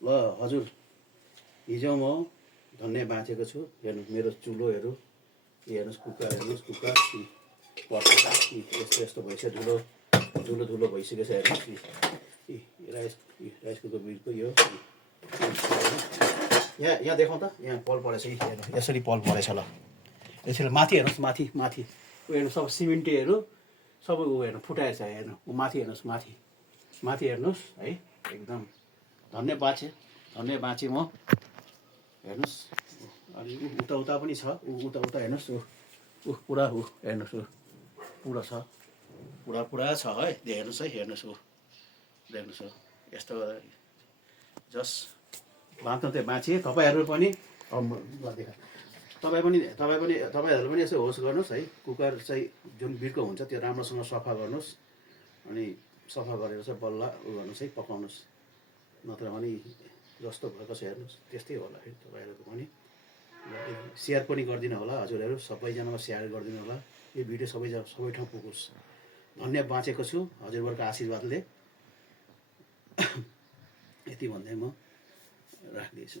ल हजुर हिजो म धन्य बाँचेको छु। हेर्नु मेरो चुलोहरू हेर्नुहोस्, कुकर हेर्नुहोस्, कुकर यस्तो यस्तो भइसक्यो, धुलो धुलो भइसकेको छ। हेर्नुहोस् राइस कुकर बिलको यो यहाँ देखाउँ त, यहाँ पल परेछ कि हेर्नु, यसरी पल परेछ। ल यसरी माथि हेर्नुहोस्, माथि माथि ऊ हेर्नु, सब सिमेन्टीहरू सबै ऊ हेर्नु फुटाएछ। हेर्नु ऊ माथि हेर्नुहोस्, माथि माथि हेर्नुहोस् है। एकदम धन्य बाँचेँ म। हेर्नुहोस् अनि उता उता पनि छ, उता उता हेर्नुहोस्, पुरा हेर्नुहोस्, पुरा छ, पुरा छ है। हेर्नुहोस् है, हेर्नुहोस् देख्नुहोस् यस्तो जस बाँच्न चाहिँ बाँचिए। तपाईँहरू पनि तपाईँहरूले पनि यसो होस् गर्नुहोस् है। कुकर चाहिँ जुन बिर्को हुन्छ त्यो राम्रोसँग सफा गर्नुहोस्, अनि सफा गरेर चाहिँ बल्ल उ गर्नुहोस् है, पकाउनुहोस्। नत्र भने जस्तो भएको छ हेर्नुहोस् त्यस्तै होला है। तपाईँहरूको पनि सेयर पनि गरिदिनु होला हजुरहरू, सबैजनामा सेयर गरिदिनु होला। यो भिडियो सबै ठाउँ पुगोस्। धन्य बाँचेको छु हजुरहरूको आशीर्वादले। यति भन्दै म राख्दैछु।